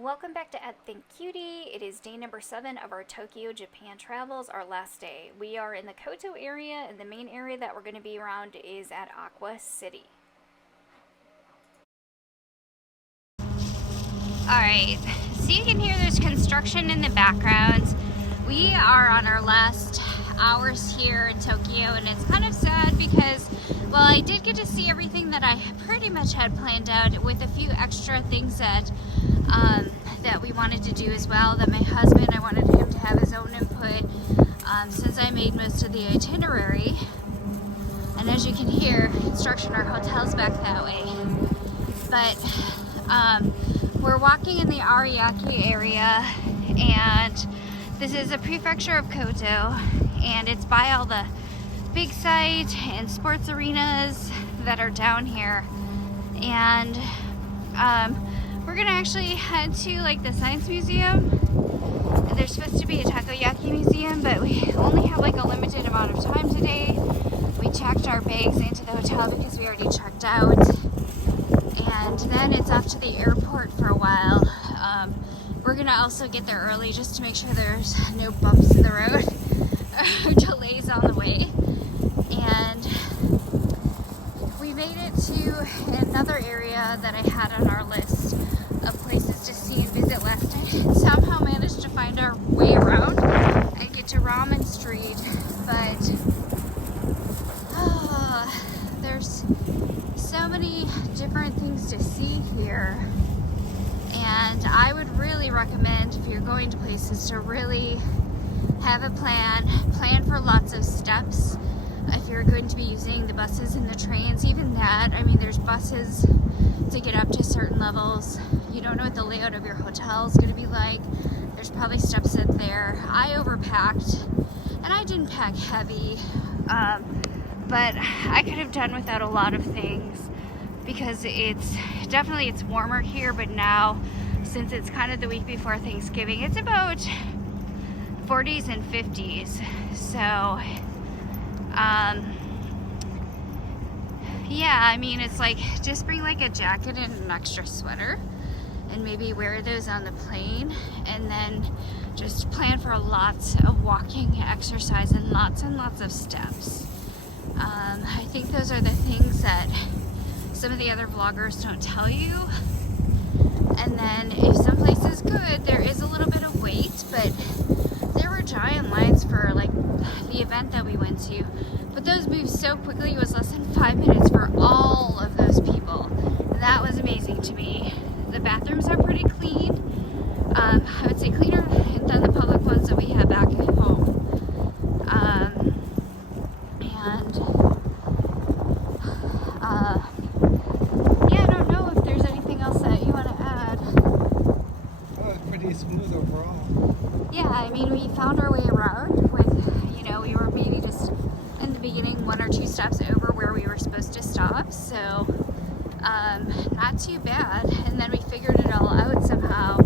Welcome back to Think Cutie. It is day number 7 of our Tokyo, Japan travels, our last day. We are in the Koto area, and the main area that we're going to be around is at Aqua City. Alright, so you can hear there's construction in the background. We are on our last hours here in Tokyo, and it's kind of sad because, well, I did get to see everything that I pretty much had planned out, with a few extra things that we wanted to do as well. That my husband, I wanted him to have his own input since I made most of the itinerary. And as you can hear, construction, our hotel's back that way. But we're walking in the Ariake area, and this is a prefecture of Koto, and it's by all the big sites and sports arenas that are down here. And we're gonna actually head to like the science museum, and there's supposed to be a takoyaki museum, but we only have like a limited amount of time today. We checked our bags into the hotel because we already checked out, and then it's off to the airport for a while. We're gonna also get there early just to make sure there's no bumps in the road or delays on the way. And we made it to another area that I had on our list of places to see and visit last night, and somehow managed to find our way around and get to Ramen Street. But there's so many different things to see here, and I would really recommend, if you're going to places, to really have a plan for lots of steps. If you're going to be using the buses and the trains, even that, I mean, there's buses to get up to certain levels. You don't know what the layout of your hotel is going to be like. There's probably steps up there. I overpacked, and I didn't pack heavy, but I could have done without a lot of things, because it's warmer here. But now, since it's kind of the week before Thanksgiving, it's about 40s and 50s. So yeah, I mean, it's like, just bring like a jacket and an extra sweater, and maybe wear those on the plane, and then just plan for lots of walking, exercise, and lots of steps. I think those are the things that some of the other vloggers don't tell you. And then if someplace is good, there is a little bit of wait, but there were giant lines for like the event that we went to. But those moved so quickly, it was less than 5 minutes for all of those people. That was amazing to me. The bathrooms are pretty clean. I would say cleaner than the public ones that we have back at home. Yeah, I don't know if there's anything else that you want to add. Oh, it's pretty smooth overall. Yeah, I mean, we found our way around with, we were maybe just in the beginning 1 or 2 stops over where we were supposed to stop, so not too bad. And then we figured it all out somehow,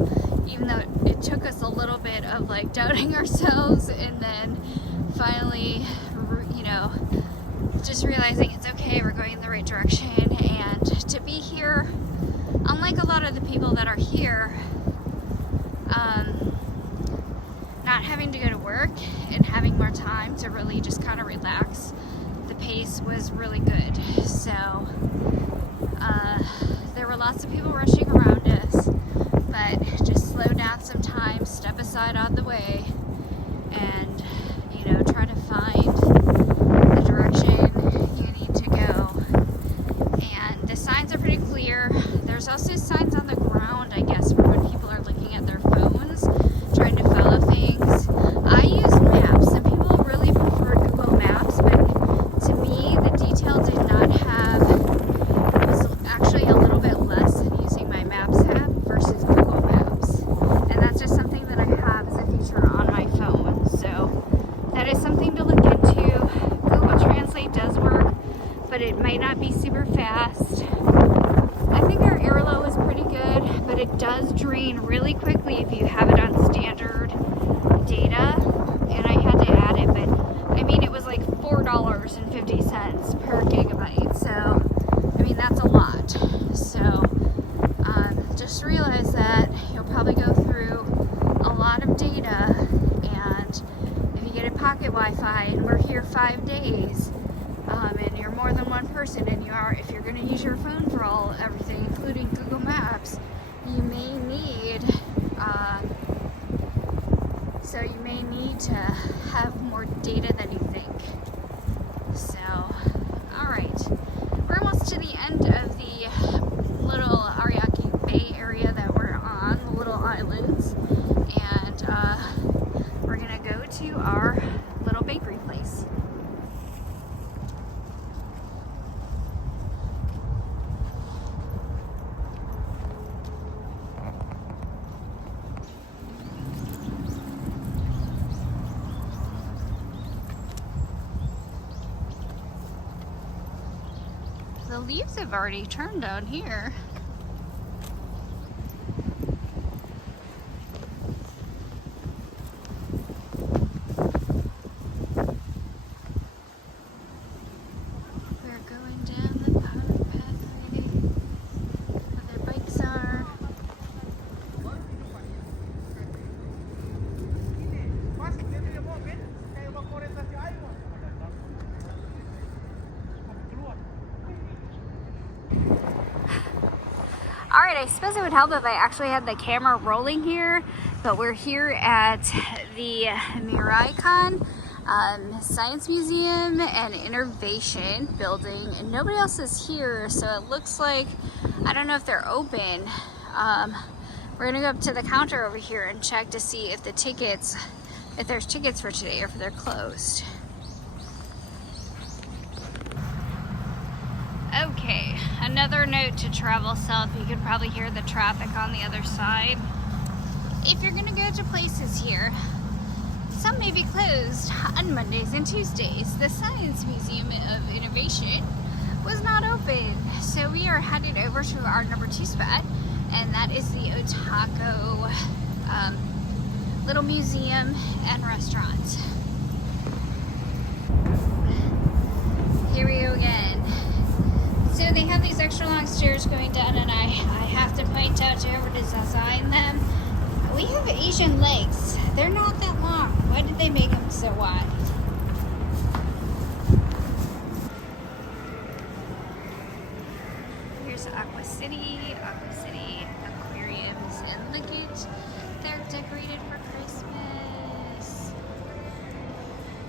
even though it took us a little bit of like doubting ourselves, and then finally, just realizing it's okay, we're going in the right direction. And to be here, unlike a lot of the people that are here, not having to go to work and having more time to really just kind of relax, the pace was really good. So there were lots of people rushing around us, but just slow down sometimes, step aside on the way, and try to find the direction you need to go. And the signs are pretty clear. There's also signs on the ground, I guess, for when people are looking at their phones trying to follow things. I use maps. Some people really prefer Google Maps, but to me, the detail did not have, it was actually a little bit less than using my Maps app versus Google Maps. And that's just something that I have as a feature on my phone. So that is something to look into. Google Translate does work, but it might not be super fast. I think our airflow is pretty good, but it does drain really quickly if you have it on standard data, and I had to add it, but I mean, it was like $4.50 per gigabyte, so I mean, that's a lot. So just realize that you'll probably probably go through a lot of data, and if you get a pocket Wi-Fi and we're here 5 days, and you're more than one person, and if you're going to use your phone for everything, including Google Maps, you may need to have more data than you think. So, all right, we're almost to the end of the little Ariake Bay area that we're on, the little islands, and we're gonna go to our little bakery place. The leaves have already turned down here. We're going down the park pathway where their bikes are. Alright, I suppose it would help if I actually had the camera rolling here, but we're here at the Miraikan Science Museum and Innovation building, and nobody else is here, so it looks like, I don't know if they're open. We're gonna go up to the counter over here and check to see if there's tickets for today or if they're closed. Okay, another note to travel south. You can probably hear the traffic on the other side. If you're gonna go to places here, some may be closed on Mondays and Tuesdays. The Science Museum of Innovation was not open, so we are headed over to our number 2 spot, and that is the Otako little museum and restaurant. Here we go again. So they have these extra long stairs going down, and I have to point out to whoever designed them, we have Asian legs. They're not that long. Why did they make them so wide? Here's Aqua City. Aqua City aquariums, and look at, they're decorated for Christmas.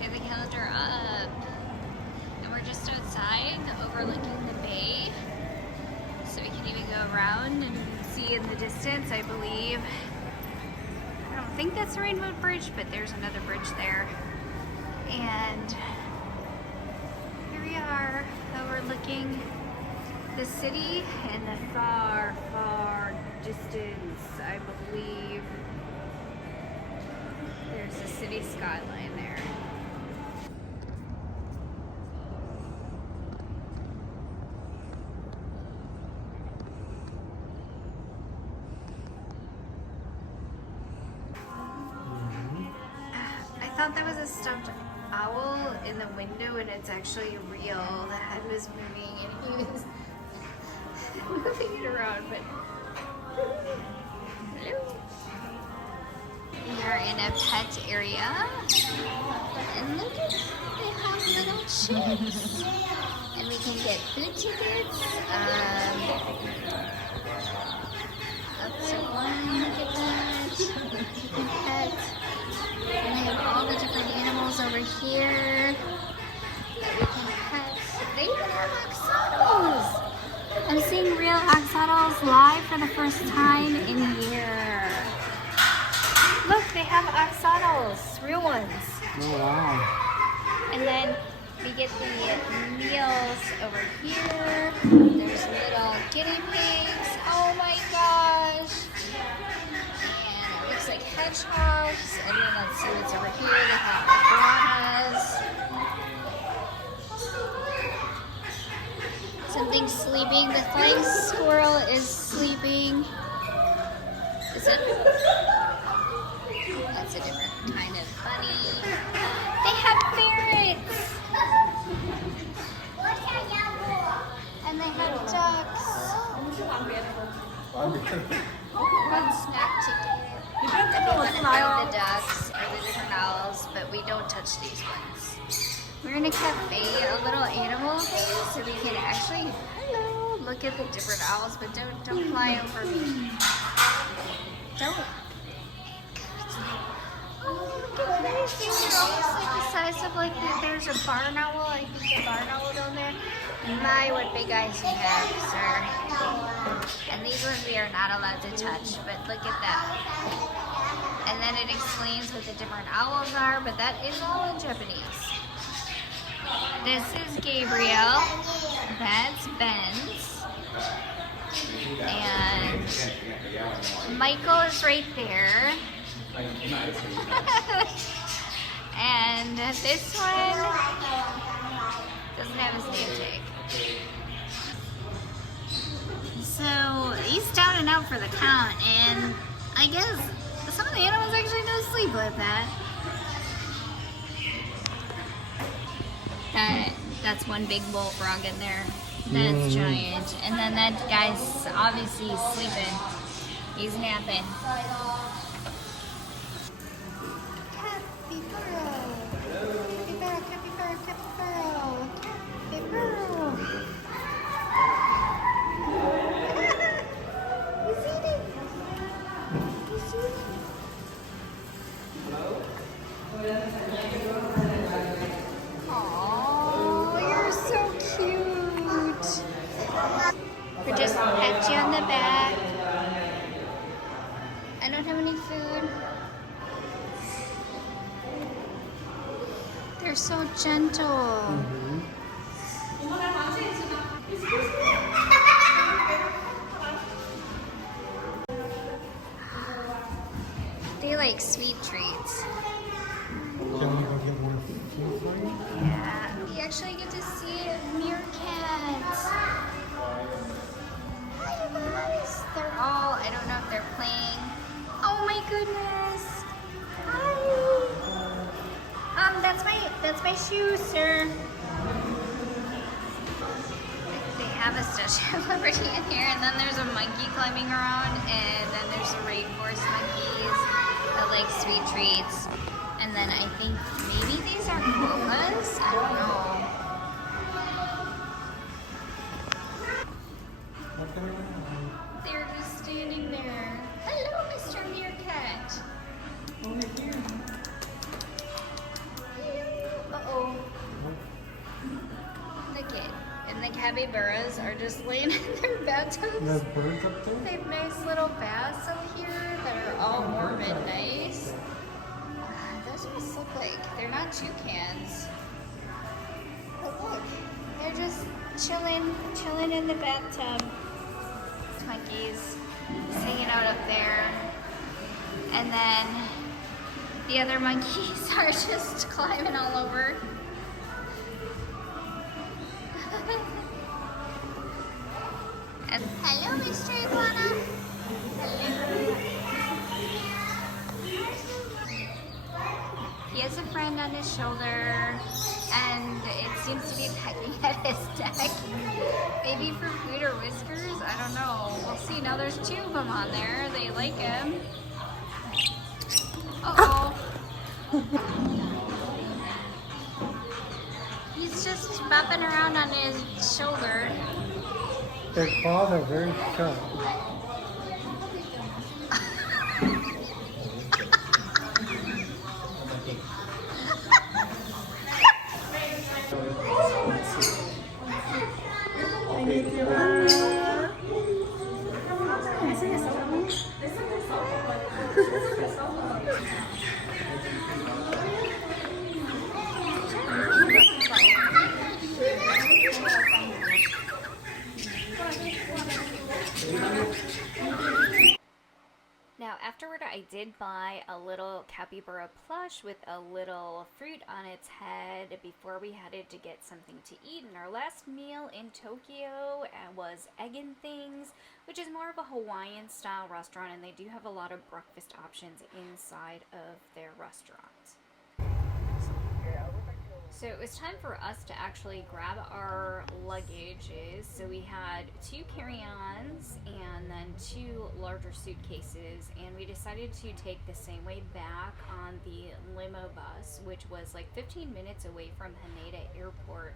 Get the calendar up. And we're just outside, overlooking the bay. So we can even go around and see in the distance, I believe. I don't think that's the Rainbow Bridge, but there's another bridge there. And here we are, overlooking the city in the far, far distance, I believe. There's the city skyline there. I thought that was a stuffed owl in the window, and it's actually real. The head was moving and he was moving it around, but hello. We are in a pet area, and look at, they have little chicks, and we can get food tickets up to 1. Look at that. You can pet. And they have all the different animals over here that we can pet. They even have axolotls. I'm seeing real axolotls live for the first time in here. Look, they have axolotls, real ones. Oh, wow. And then we get the meals over here. There's little guinea pigs. Oh my gosh. And it looks like hedgehogs. And then let's see what's over here. They have iguanas. Something's sleeping. The flying squirrel is sleeping. Is it? That's a different kind of bunny. They have ferrets. And they have ducks. One snack ticket. we don't touch these ones. We're in a cafe, a little animal thing, so we can actually, hello, look at the different owls, but don't fly over me. Don't. Oh, look at these. These are almost like the size of like there's a barn owl. I think a barn owl down there. My, what big eyes you have, sir. And these ones we are not allowed to touch, but look at that. And then it explains what the different owls are, but that is all in Japanese. This is Gabriel. That's Ben's. And Michael is right there. And this one doesn't have his name tag. So he's down and out for the count, and I guess some of the animals actually don't sleep like that. That's one big bullfrog in there. That's giant. And then that guy's obviously sleeping. He's napping. Just pat you on the back. I don't have any food. They're so gentle. They like sweet treats. Can we go get more food for you? Yeah, we actually get to see meerkats. Hi guys. They're all, I don't know if they're playing. Oh my goodness. Hi. That's my shoe, sir. They have a Statue of Liberty in here, and then there's a monkey climbing around, and then there's some rainforest monkeys that like sweet treats. And then I think maybe these are koalas? I don't know. They're just standing there. Hello, Mr. Meerkat. Over here. Uh-oh. Look it. And the capybaras are just laying in their bathtubs. There's birds up there? They have nice little baths out here that are all warm and nice. Those must look like, they're not toucans. But look, they're just chilling in the bathtub. Monkeys hanging out up there. And then the other monkeys are just climbing all over. And hello, Mr. Iguana. Hello. He has a friend on his shoulder, and it seems to be pecking at his neck. Maybe for food or whiskers? I don't know. We'll see. Now there's two of them on there. They like him. Uh-oh. He's just bopping around on his shoulder. Their claws are very sharp. Now afterward I did buy a little capybara plush with a little fruit on its head before we headed to get something to eat. And our last meal in Tokyo was Egg and Things, which is more of a Hawaiian style restaurant, and they do have a lot of breakfast options inside of their restaurant. So it was time for us to actually grab our luggages. So we had 2 carry-ons and then 2 larger suitcases, and we decided to take the same way back on the limo bus, which was like 15 minutes away from Haneda Airport.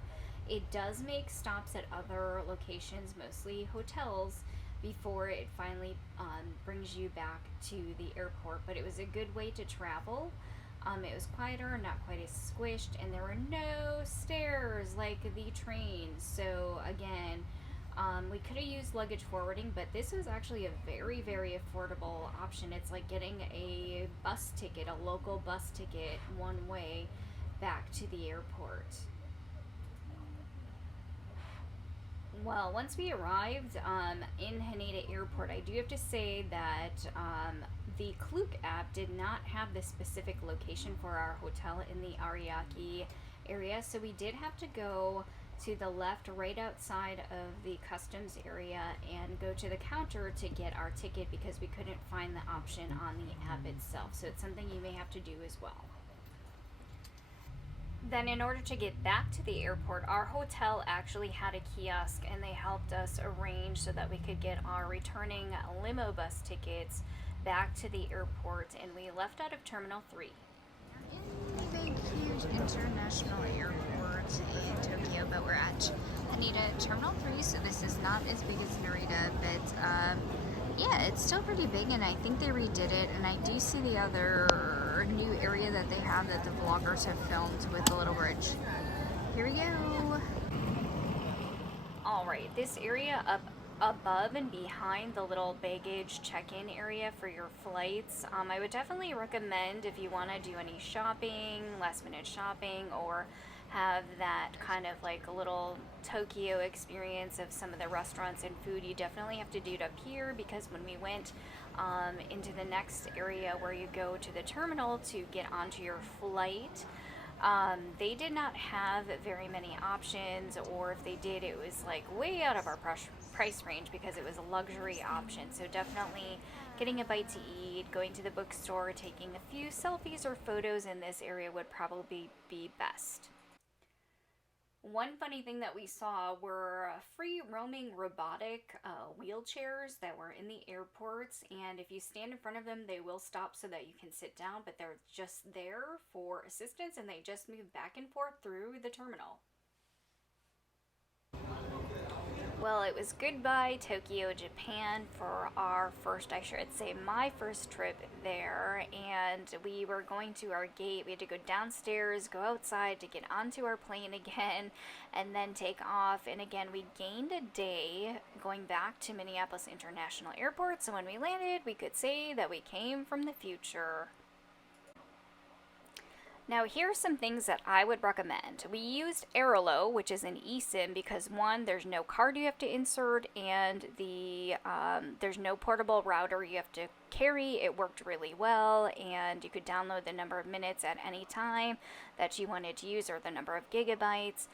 It does make stops at other locations, mostly hotels, before it finally brings you back to the airport, but it was a good way to travel. It was quieter, not quite as squished, and there were no stairs like the trains. So again, we could have used luggage forwarding, but this was actually a very, very affordable option. It's like getting a bus ticket, a local bus ticket, one way back to the airport. Well, once we arrived in Haneda Airport, I do have to say that the Klook app did not have the specific location for our hotel in the Ariake area, so we did have to go to the left right outside of the customs area and go to the counter to get our ticket because we couldn't find the option on the app itself. So it's something you may have to do as well. Then, in order to get back to the airport, our hotel actually had a kiosk and they helped us arrange so that we could get our returning limo bus tickets back to the airport, and we left out of Terminal 3. In the big, huge international airport in Tokyo, but we're at Haneda Terminal 3, so this is not as big as Narita, but yeah, it's still pretty big, and I think they redid it, and I do see the other new area that they have that the vloggers have filmed with the little bridge. Here we go. Alright, this area up above and behind the little baggage check-in area for your flights, I would definitely recommend if you want to do any shopping, last minute shopping, or have that kind of like a little Tokyo experience of some of the restaurants and food, you definitely have to do it up here, because when we went into the next area where you go to the terminal to get onto your flight, they did not have very many options, or if they did, it was like way out of our price range because it was a luxury option. So definitely getting a bite to eat, going to the bookstore, taking a few selfies or photos in this area would probably be best. One funny thing that we saw were free roaming robotic wheelchairs that were in the airports, and if you stand in front of them, they will stop so that you can sit down, but they're just there for assistance and they just move back and forth through the terminal. Well, it was goodbye Tokyo, Japan for our first, I should say my first trip there, and we were going to our gate. We had to go downstairs, go outside to get onto our plane again, and then take off. And again, we gained a day going back to Minneapolis International Airport, so when we landed, we could say that we came from the future. Now, here are some things that I would recommend. We used Airlo, which is an eSIM, because one, there's no card you have to insert, and there's no portable router you have to carry. It worked really well, and you could download the number of minutes at any time that you wanted to use, or the number of gigabytes.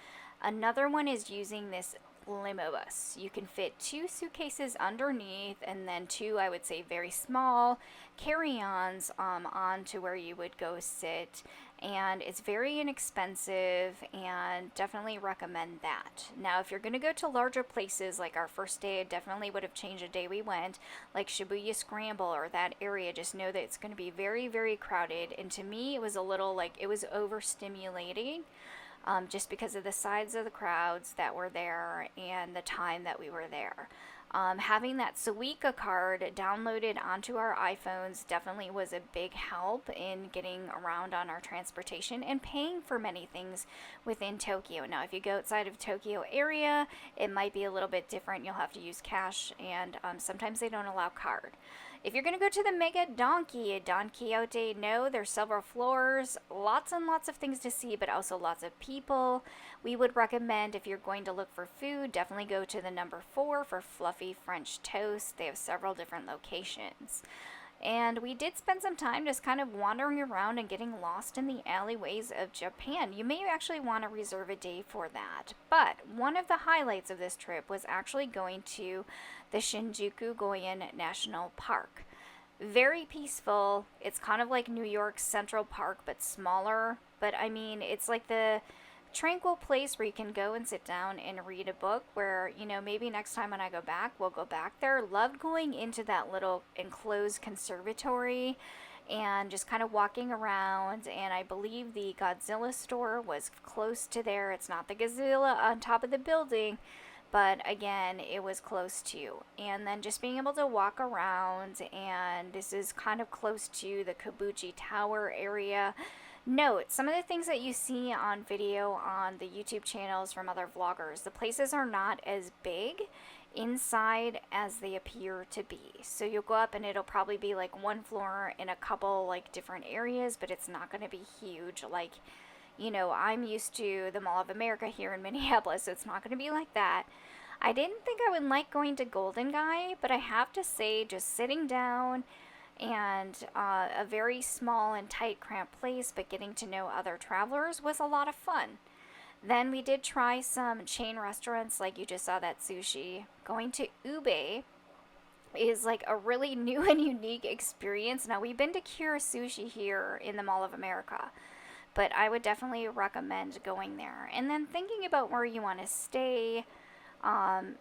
Another one is using this limo bus. You can fit 2 suitcases underneath, and then 2, I would say, very small carry-ons onto where you would go sit, and it's very inexpensive, and definitely recommend that. Now, if you're going to go to larger places, like our first day, I definitely would have changed the day we went, like Shibuya Scramble or that area. Just know that it's going to be very, very crowded, and to me, it was a little like it was overstimulating. Just because of the size of the crowds that were there and the time that we were there. Having that Suica card downloaded onto our iPhones definitely was a big help in getting around on our transportation and paying for many things within Tokyo. Now, if you go outside of Tokyo area, it might be a little bit different. You'll have to use cash, and sometimes they don't allow card. If you're going to go to the Mega Don Quixote, no, there's several floors, lots and lots of things to see, but also lots of people. We would recommend, if you're going to look for food, definitely go to the number 4 for fluffy French toast. They have several different locations. And we did spend some time just kind of wandering around and getting lost in the alleyways of Japan. You may actually want to reserve a day for that. But one of the highlights of this trip was actually going to the Shinjuku Goyen National Park. Very peaceful. It's kind of like New York's Central Park, but smaller. But I mean, it's like the tranquil place where you can go and sit down and read a book, where, you know, maybe next time when I go back, we'll go back there. Loved going into that little enclosed conservatory and just kind of walking around. And I believe the Godzilla store was close to there. It's not the Godzilla on top of the building, but again, it was close to. And then just being able to walk around, and this is kind of close to the Kabuchi Tower area. Note some of the things that you see on video on the YouTube channels from other vloggers. The places are not as big inside as they appear to be. So you'll go up and it'll probably be like one floor in a couple like different areas, but it's not going to be huge. Like, you know, I'm used to the Mall of America here in Minneapolis, so it's not going to be like that. I didn't think I would like going to Golden Guy, but I have to say, just sitting down and a very small and tight, cramped place, but getting to know other travelers was a lot of fun. Then we did try some chain restaurants, like you just saw that sushi. Going to Ube is like a really new and unique experience. Now, we've been to Kura Sushi here in the Mall of America, but I would definitely recommend going there. And then thinking about where you want to stay.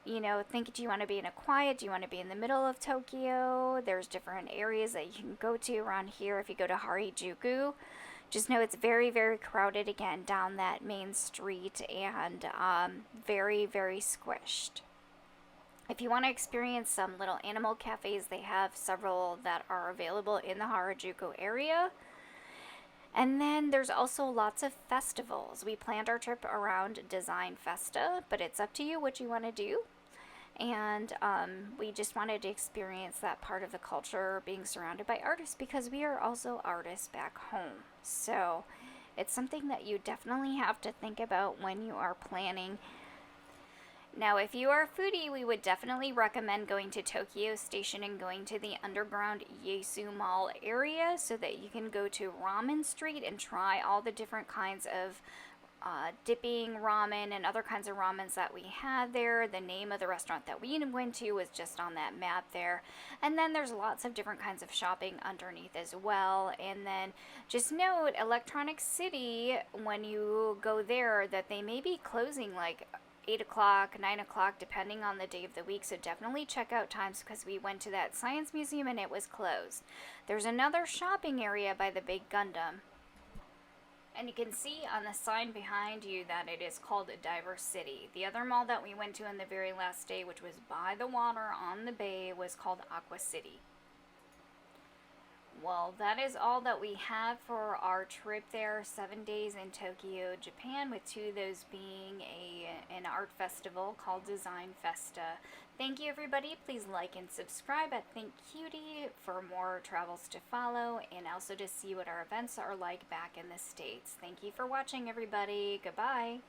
You know, do you want to be in a quiet? Do you want to be in the middle of Tokyo? There's different areas that you can go to around here. If you go to Harajuku, just know it's very, very crowded again down that main street, and very, very squished. If you want to experience some little animal cafes, they have several that are available in the Harajuku area. And then there's also lots of festivals. We planned our trip around Design Festa, but it's up to you what you want to do. And we just wanted to experience that part of the culture, being surrounded by artists, because we are also artists back home. So it's something that you definitely have to think about when you are planning. Now, if you are a foodie, we would definitely recommend going to Tokyo Station and going to the underground Yaesu Mall area, so that you can go to Ramen Street and try all the different kinds of dipping ramen and other kinds of ramens that we had there. The name of the restaurant that we went to was just on that map there. And then there's lots of different kinds of shopping underneath as well. And then just note, Electronic City, when you go there, that they may be closing like 8 o'clock, 9 o'clock, depending on the day of the week. So definitely check out times, because we went to that science museum and it was closed. There's another shopping area by the big Gundam. And you can see on the sign behind you that it is called Diver City. The other mall that we went to on the very last day, which was by the water on the bay, was called Aqua City. Well, that is all that we have for our trip there. 7 days in Tokyo, Japan, with 2 of those being an art festival called Design Festa. Thank you, everybody. Please like and subscribe at Think Cutie for more travels to follow, and also to see what our events are like back in the States. Thank you for watching, everybody. Goodbye.